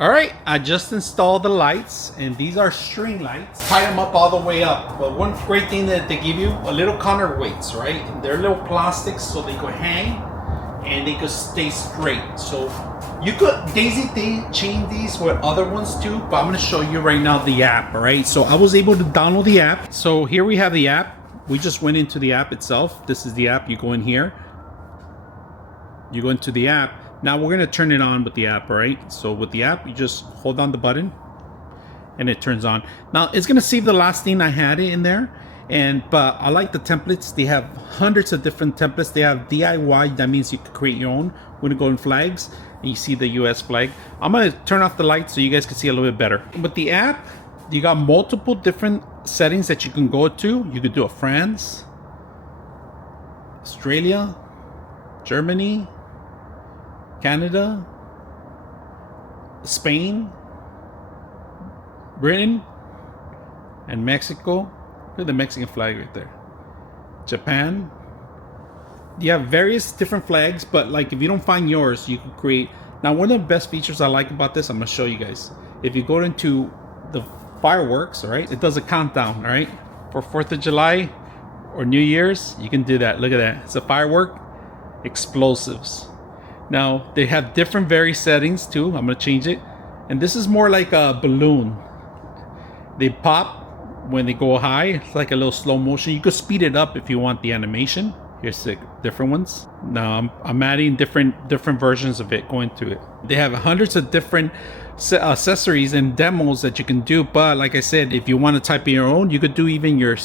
All right, I just installed the lights, and these are string lights. Tie them up all the way up. But one great thing that they give you, a little counterweights, right? They're little plastics, so they could hang and they could stay straight. So you could daisy chain these with other ones too, but I'm gonna show you right now the app, all right? So I was able to download the app. So here we have the app. We just went into the app itself. This is the app. You go in here. You go into the app. Now we're gonna turn it on with the app, all right? So with the app, you just hold on the button and it turns on. Now it's gonna save the last thing I had it in there, but I like the templates. They have hundreds of different templates. They have DIY, that means you can create your own. We're gonna go in flags and you see the US flag. I'm gonna turn off the lights so you guys can see a little bit better. With the app, you got multiple different settings that you can go to. You could do a France, Australia, Germany, Canada, Spain, Britain, and Mexico. Look at the Mexican flag right there. Japan. You have various different flags, but like if you don't find yours, you can create. Now, one of the best features I like about this, I'm gonna show you guys. If you go into the fireworks, all right, it does a countdown, all right, for 4th of July or New Year's. You can do that. Look at that. It's a firework, explosives. Now they have different various settings too. I'm gonna change it, and this is more like a balloon. They pop when they go high. It's like a little slow motion. You could speed it up if you want the animation. Here's the different ones. Now I'm adding different versions of it going to it. They have hundreds of different accessories and demos that you can do, but like I said, if you want to type in your own, you could do even your.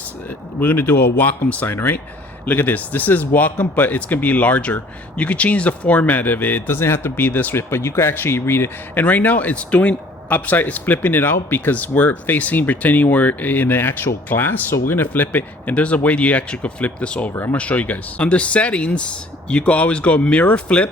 We're gonna do a welcome sign, right? Look at this. This is welcome, but it's gonna be larger. You could change the format of it. It doesn't have to be this way, but you could actually read it. And right now it's doing upside, it's flipping it out because we're pretending we're in an actual class. So we're gonna flip it, and there's a way you actually could flip this over. I'm gonna show you guys. Under settings, you can always go mirror flip,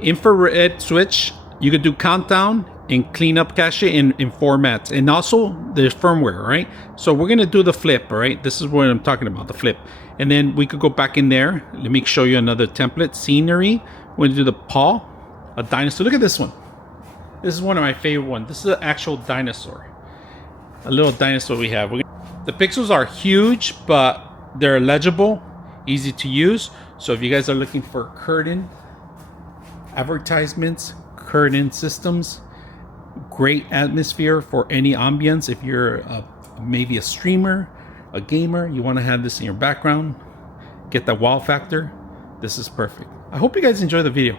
infrared switch. You could do countdown and clean up cache in formats, and also there's firmware, right? So we're gonna do the flip, all right? This is what I'm talking about, the flip. And then we could go back in there. Let me show you another template. Scenery. We're gonna do the paw, a dinosaur. Look at this one. This is one of my favorite ones. This is an actual dinosaur, a little dinosaur we have. The pixels are huge, but they're legible, easy to use. So if you guys are looking for curtain advertisements, curtain systems, great atmosphere for any ambience. If you're maybe a streamer, a gamer, you want to have this in your background, get that wow factor, this is perfect. I hope you guys enjoy the video.